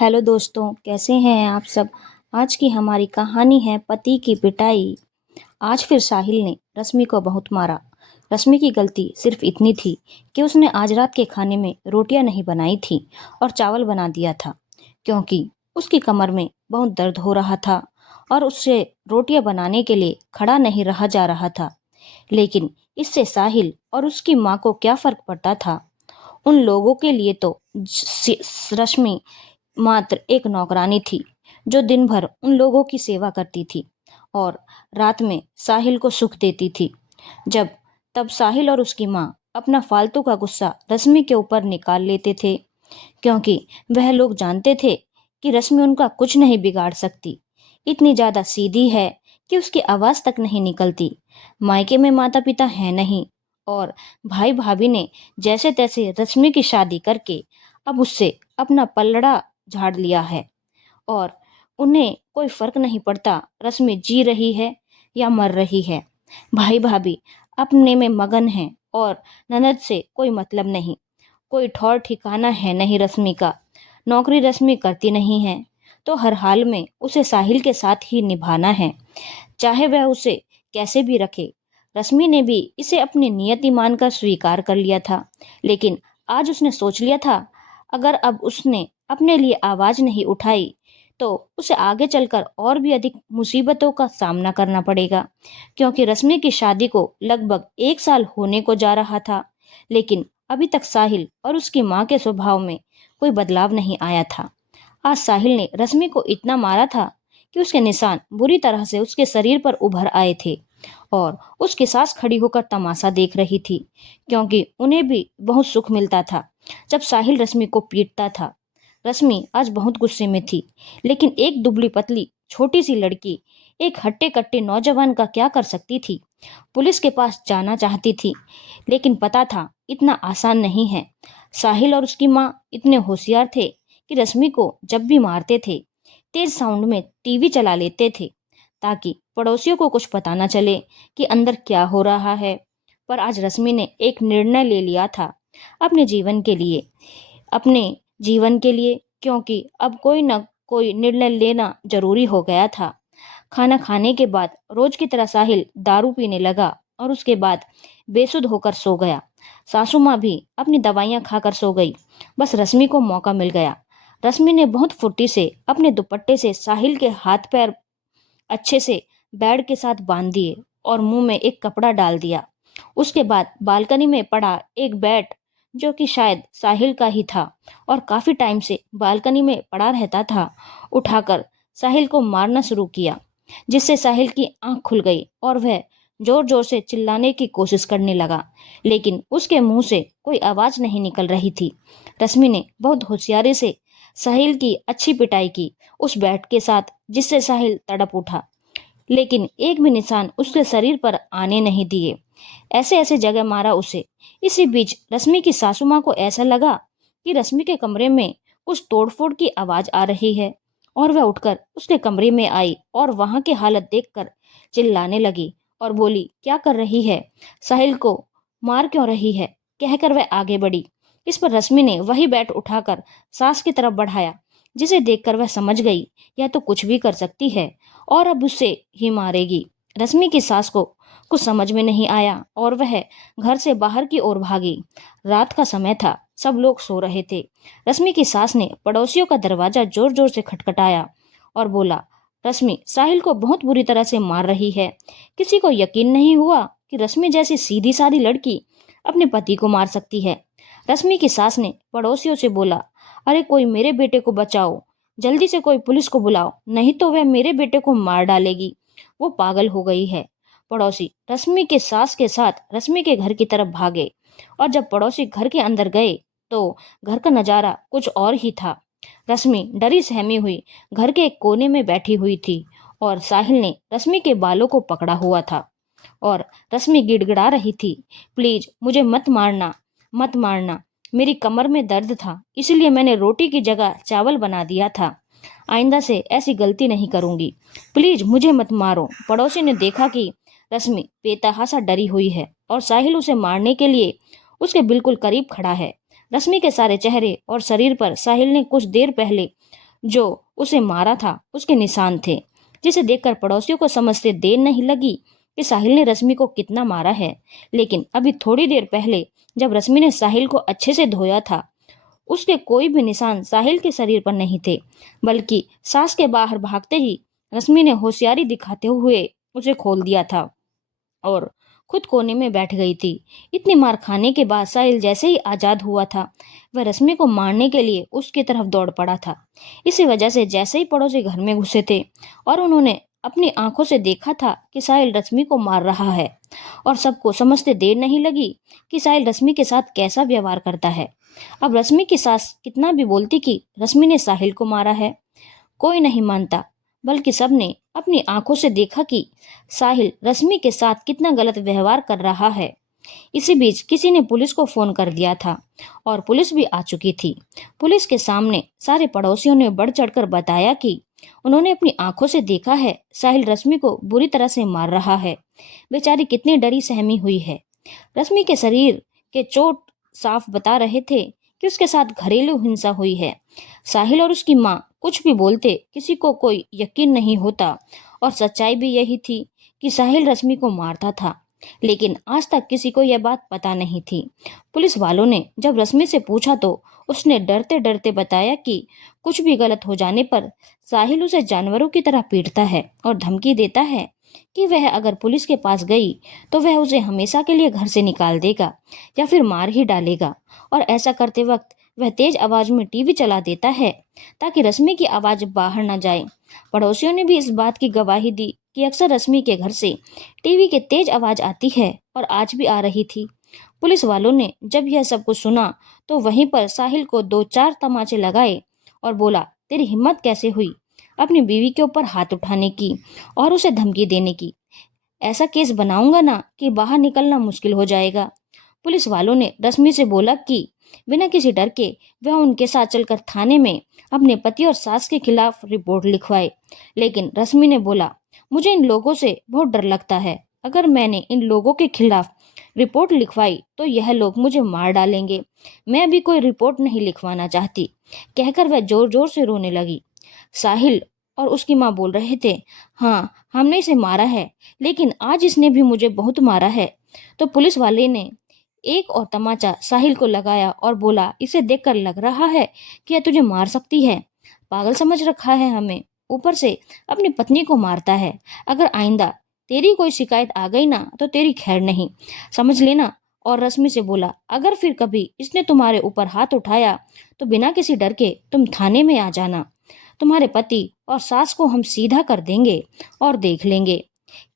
Hello दोस्तों, कैसे हैं आप सब। आज की हमारी कहानी है पति की पिटाई। आज फिर साहिल ने रश्मि को बहुत मारा। रश्मि की गलती सिर्फ इतनी थी कि उसने आज रात के खाने में रोटियां नहीं बनाई थी और चावल बना दिया था, क्योंकि उसकी कमर में बहुत दर्द हो रहा था और उससे रोटियां बनाने के लिए खड़ा नहीं रहा जा रहा था। लेकिन इससे साहिल और उसकी माँ को क्या फर्क पड़ता था। उन लोगों के लिए तो रश्मि मात्र एक नौकरानी थी, जो दिन भर उन लोगों की सेवा करती थी और रात में साहिल को सुख देती थी। जब तब साहिल और उसकी माँ अपना फालतू का गुस्सा रश्मि के ऊपर निकाल लेते थे, क्योंकि वह लोग जानते थे कि रश्मि उनका कुछ नहीं बिगाड़ सकती। इतनी ज्यादा सीधी है कि उसकी आवाज तक नहीं निकलती। मायके में माता पिता है नहीं और भाई भाभी ने जैसे तैसे रश्मि की शादी करके अब उससे अपना पल्लड़ा झाड़ लिया है और उन्हें कोई फर्क नहीं पड़ता रश्मि जी रही है या मर रही है। भाई भाभी अपने में मगन हैं और ननद से कोई मतलब नहीं। कोई ठौर ठिकाना है नहीं रश्मि का। नौकरी रश्मि करती नहीं है तो हर हाल में उसे साहिल के साथ ही निभाना है, चाहे वह उसे कैसे भी रखे। रश्मि ने भी इसे अपनी नियति मानकर स्वीकार कर लिया था, लेकिन आज उसने सोच लिया था, अगर अब उसने अपने लिए आवाज नहीं उठाई तो उसे आगे चलकर और भी अधिक मुसीबतों का सामना करना पड़ेगा। क्योंकि रश्मि की शादी को लगभग 1 साल होने को जा रहा था, लेकिन अभी तक साहिल और उसकी माँ के स्वभाव में कोई बदलाव नहीं आया था। आज साहिल ने रश्मि को इतना मारा था कि उसके निशान बुरी तरह से उसके शरीर पर उभर आए थे और उसकी सास खड़ी होकर तमाशा देख रही थी, क्योंकि उन्हें भी बहुत सुख मिलता था जब साहिल रश्मि को पीटता था। रश्मि आज बहुत गुस्से में थी, लेकिन एक दुबली पतली छोटी सी लड़की एक हट्टे कट्टे नौजवान का क्या कर सकती थी। पुलिस के पास जाना चाहती थी, लेकिन पता था इतना आसान नहीं है। साहिल और उसकी माँ इतने होशियार थे कि रश्मि को जब भी मारते थे तेज साउंड में टीवी चला लेते थे, ताकि पड़ोसियों को कुछ पता न चले कि अंदर क्या हो रहा है। पर आज रश्मि ने एक निर्णय ले लिया था अपने जीवन के लिए, अपने जीवन के लिए, क्योंकि अब कोई न कोई निर्णय लेना जरूरी हो गया था। खाना खाने के बाद रोज की तरह साहिल दारू पीने लगा और उसके बाद बेसुध होकर सो गया। सासू माँ भी अपनी दवाइयाँ खाकर सो गई। बस रश्मि को मौका मिल गया। रश्मि ने बहुत फुर्ती से अपने दुपट्टे से साहिल के हाथ पैर अच्छे से बेड के साथ बांध दिए और मुंह में एक कपड़ा डाल दिया। उसके बाद बालकनी में पड़ा एक बैट, जो कि शायद साहिल का ही था और काफी टाइम से बालकनी में पड़ा रहता था, उठाकर साहिल को मारना शुरू किया, जिससे साहिल की आंख खुल गई और वह जोर जोर से चिल्लाने की कोशिश करने लगा, लेकिन उसके मुंह से कोई आवाज नहीं निकल रही थी। रश्मि ने बहुत होशियारी से साहिल की अच्छी पिटाई की उस बैट के साथ, जिससे साहिल तड़प उठा, लेकिन एक भी निशान उसके शरीर पर आने नहीं दिए। ऐसे ऐसे जगह मारा उसे। इसी बीच रश्मि की सासू माँ को ऐसा लगा कि रश्मि के कमरे में कुछ तोड़फोड़ की आवाज आ रही है और वह उठकर उसके कमरे में आई और वहां की हालत देखकर चिल्लाने लगी और बोली, क्या कर रही है, साहिल को मार क्यों रही है, कहकर वह आगे बढ़ी। इस पर रश्मि ने वही बैट उठाकर सास की तरफ बढ़ाया, जिसे देखकर वह समझ गई यह तो कुछ भी कर सकती है और अब उसे ही मारेगी। रश्मि की सास को कुछ समझ में नहीं आया और वह घर से बाहर की ओर भागी। रात का समय था, सब लोग सो रहे थे। रश्मि की सास ने पड़ोसियों का दरवाजा जोर जोर से खटखटाया और बोला, रश्मि साहिल को बहुत बुरी तरह से मार रही है। किसी को यकीन नहीं हुआ कि रश्मि जैसी सीधी सादी लड़की अपने पति को मार सकती है। रश्मि की सास ने पड़ोसियों से बोला, अरे कोई मेरे बेटे को बचाओ, जल्दी से कोई पुलिस को बुलाओ, नहीं तो वह मेरे बेटे को मार डालेगी, वो पागल हो गई है। पड़ोसी रश्मि के सास के साथ रश्मि के घर की तरफ भागे और जब पड़ोसी घर के अंदर गए तो घर का नजारा कुछ और ही था। रश्मि डरी सहमी हुई घर के एक कोने में बैठी हुई थी और साहिल ने रश्मि के बालों को पकड़ा हुआ था और रश्मि गिड़गिड़ा रही थी, प्लीज मुझे मत मारना, मत मारना, मेरी कमर में दर्द था इसलिए मैंने रोटी की जगह चावल बना दिया था, आइंदा से ऐसी गलती नहीं करूंगी, प्लीज मुझे मत मारो। पड़ोसी ने देखा कि रश्मि बेतहासा डरी हुई है और साहिल उसे मारने के लिए उसके बिल्कुल करीब खड़ा है। रश्मि के सारे चेहरे और शरीर पर साहिल ने कुछ देर पहले जो उसे मारा था उसके निशान थे, जिसे देखकर पड़ोसियों को समझते देर नहीं लगी कि साहिल ने रश्मि को कितना मारा है। लेकिन अभी थोड़ी देर पहले जब रश्मि ने साहिल को अच्छे से धोया था, उसके कोई भी निशान साहिल के शरीर पर नहीं थे, बल्कि सांस के बाहर भागते ही रश्मि ने होशियारी दिखाते हुए उसे खोल दिया था और खुद कोने में बैठ गई थी। इतनी मार खाने के बाद साहिल जैसे ही आजाद हुआ था, वह रश्मि को मारने के लिए उसकी तरफ दौड़ पड़ा था। इसी वजह से जैसे ही पड़ोसी घर में घुसे थे और उन्होंने अपनी आंखों से देखा था कि साहिल रश्मि को मार रहा है, और सबको समझते देर नहीं लगी कि साहिल रश्मि के साथ कैसा व्यवहार करता है। अब रश्मि की सास कितना भी बोलती कि रश्मि ने साहिल को मारा है, कोई नहीं मानता, बल्कि सबने अपनी आंखों से देखा कि साहिल रश्मि के साथ कितना गलत व्यवहार कर रहा है। इसी बीच किसी ने पुलिस को फोन कर दिया था और पुलिस भी आ चुकी थी। पुलिस के सामने सारे पड़ोसियों ने बढ़ चढ़कर बताया कि उन्होंने अपनी आंखों से देखा है साहिल रश्मि को बुरी तरह से मार रहा है। बेचारी कितनी डरी सहमी हुई है। रश्मि के शरीर के चोट साफ बता रहे थे कि उसके साथ घरेलू हिंसा हुई है। साहिल और उसकी माँ कुछ भी बोलते, किसी को कोई यकीन नहीं होता, और सच्चाई भी यही थी कि साहिल रश्मि को मारता था। लेकिन आज तक किसी को यह बात पता नहीं थी। पुलिस वालों ने जब रश्मि से पूछा तो उसने डरते डरते बताया कि कुछ भी गलत हो जाने पर साहिल उसे जानवरों की तरह पीटता है और धमकी देता है कि वह अगर पुलिस के पास गई तो वह उसे हमेशा के लिए घर से निकाल देगा या फिर मार ही डालेगा। और ऐसा करते वक्त वह तेज आवाज में टीवी चला देता है ताकि रश्मि की आवाज बाहर न जाए। पड़ोसियों ने भी इस बात की गवाही दी कि अक्सर रश्मि के घर से टीवी के तेज आवाज आती है, और आज भी आ रही थी। पुलिस वालों ने जब यह सब कुछ सुना तो वहीं पर साहिल को दो चार तमाचे लगाए और बोला, तेरी हिम्मत कैसे हुई अपनी बीवी के ऊपर हाथ उठाने की और उसे धमकी देने की? ऐसा केस बनाऊंगा ना कि बाहर निकलना मुश्किल हो जाएगा। पुलिस वालों ने रश्मि से बोला कि बिना किसी डर के वह उनके साथ चलकर थाने में अपने पति और सास के खिलाफ रिपोर्ट लिखवाए। लेकिन रश्मि ने बोला, मुझे इन लोगों से बहुत डर लगता है। अगर मैंने इन लोगों के खिलाफ रिपोर्ट लिखवाई तो यह लोग मुझे मार डालेंगे। मैं भी कोई रिपोर्ट नहीं लिखवाना चाहती, कहकर वह जोर जोर से रोने लगी। साहिल और उसकी माँ बोल रहे थे, हाँ हमने इसे मारा है, लेकिन आज इसने भी मुझे बहुत मारा है। तो पुलिस वाले ने एक और तमाचा साहिल को लगाया और बोला, इसे देखकर लग रहा है कि यह तुझे मार सकती है। पागल समझ रखा है हमें, ऊपर से अपनी पत्नी को मारता है। अगर आइंदा तेरी कोई शिकायत आ गई ना तो तेरी खैर नहीं, समझ लेना। और रश्मि से बोला, अगर फिर कभी इसने तुम्हारे ऊपर हाथ उठाया तो बिना किसी डर के तुम थाने में आ जाना। तुम्हारे पति और सास को हम सीधा कर देंगे और देख लेंगे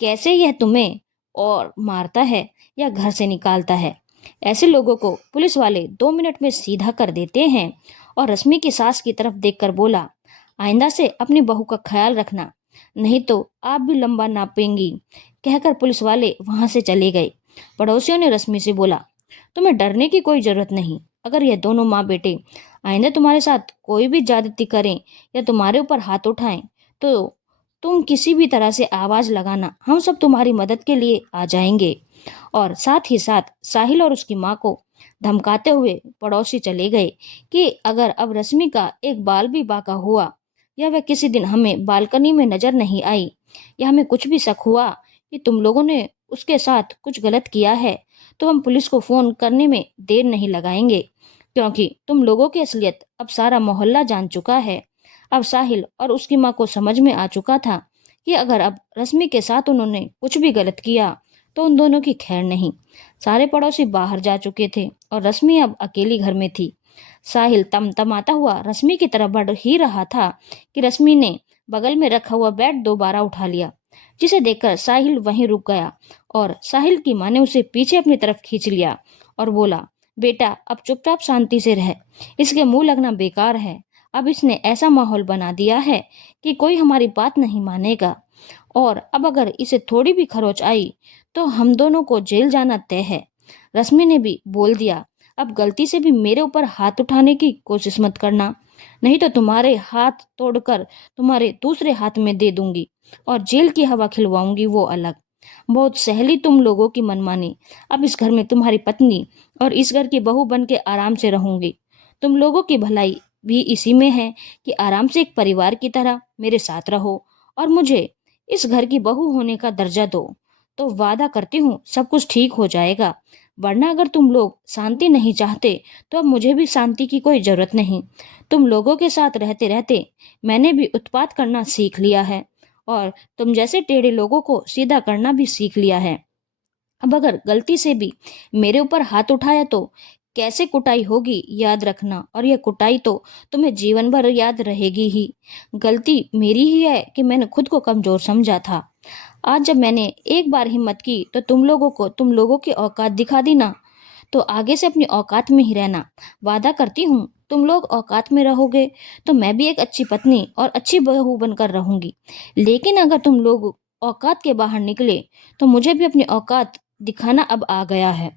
कैसे यह तुम्हें और मारता है या घर से निकालता है। ऐसे लोगों को पुलिस वाले 2 मिनट में सीधा कर देते हैं। और रश्मि की सास की तरफ देखकर बोला, आइंदा से अपनी बहू का ख्याल रखना, नहीं तो आप भी लंबा नापेंगी। कहकर पुलिस वाले वहां से चले गए। पड़ोसियों ने रश्मि से बोला, तुम्हें डरने की कोई जरूरत नहीं। अगर यह दोनों माँ बेटे आइंदा तुम्हारे साथ कोई भी ज्यादती करें या तुम्हारे ऊपर हाथ उठाएं तो तुम किसी भी तरह से आवाज लगाना, हम सब तुम्हारी मदद के लिए आ जाएंगे। और साथ ही साथ साहिल और उसकी माँ को धमकाते हुए पड़ोसी चले गए कि अगर अब रश्मि का एक बाल भी बाका हुआ या वह किसी दिन हमें बालकनी में नजर नहीं आई या हमें कुछ भी शक हुआ कि तुम लोगों ने उसके साथ कुछ गलत किया है, तो हम पुलिस को फोन करने में देर नहीं लगाएंगे, क्योंकि तुम लोगों की असलियत अब सारा मोहल्ला जान चुका है। अब साहिल और उसकी माँ को समझ में आ चुका था कि अगर अब रश्मि के साथ उन्होंने कुछ भी गलत किया तो उन दोनों की खैर नहीं। सारे पड़ोसी बाहर जा चुके थे और रश्मि अब अकेली घर में थी। साहिल तमतमाता हुआ रश्मि की तरफ बढ़ ही रहा था कि रश्मि ने बगल में रखा हुआ बैट दोबारा उठा लिया, जिसे देखकर साहिल वहीं रुक गया। और साहिल की माँ ने उसे पीछे अपनी तरफ खींच लिया और बोला, बेटा अब चुपचाप शांति से रह, इसके मुंह लगना बेकार है। अब इसने ऐसा माहौल बना दिया है कि कोई हमारी बात नहीं मानेगा, और अब अगर इसे थोड़ी भी खरोच आई तो हम दोनों को जेल जाना तय है। रश्मि ने भी बोल दिया, अब गलती से भी मेरे ऊपर हाथ उठाने की कोशिश मत करना, नहीं तो तुम्हारे हाथ तोड़कर तुम्हारे दूसरे हाथ में दे दूंगी और जेल की हवा खिलवाऊंगी वो अलग। बहुत सहली तुम लोगों की मनमानी। अब इस घर में तुम्हारी पत्नी और इस घर की बहू बन के आराम से रहूंगी। तुम लोगों की भलाई भी इसी में है कि आराम से एक परिवार की तरह मेरे साथ रहो और मुझे इस घर की बहू होने का दर्जा दो। तो वादा करती हूँ सब कुछ ठीक हो जाएगा। वरना अगर तुम लोग शांति नहीं चाहते तो अब मुझे भी शांति की कोई जरूरत नहीं। तुम लोगों के साथ रहते रहते मैंने भी उत्पात करना सीख लिया है और तुम जैसे टेढ़े लोगों को सीधा करना भी सीख लिया है। अब अगर गलती से भी मेरे ऊपर हाथ उठाया तो कैसे कुटाई होगी याद रखना, और यह कुटाई तो तुम्हें जीवन भर याद रहेगी ही। गलती मेरी ही है कि मैंने खुद को कमजोर समझा था। आज जब मैंने एक बार हिम्मत की तो तुम लोगों की औकात दिखा दी ना। तो आगे से अपनी औकात में ही रहना। वादा करती हूँ तुम लोग औकात में रहोगे तो मैं भी एक अच्छी पत्नी और अच्छी बहू बनकर रहूंगी। लेकिन अगर तुम लोग औकात के बाहर निकले तो मुझे भी अपनी औकात दिखाना अब आ गया है।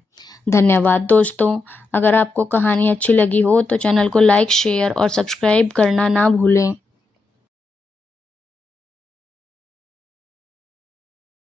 धन्यवाद दोस्तों। अगर आपको कहानी अच्छी लगी हो तो चैनल को लाइक शेयर और सब्सक्राइब करना ना भूलें।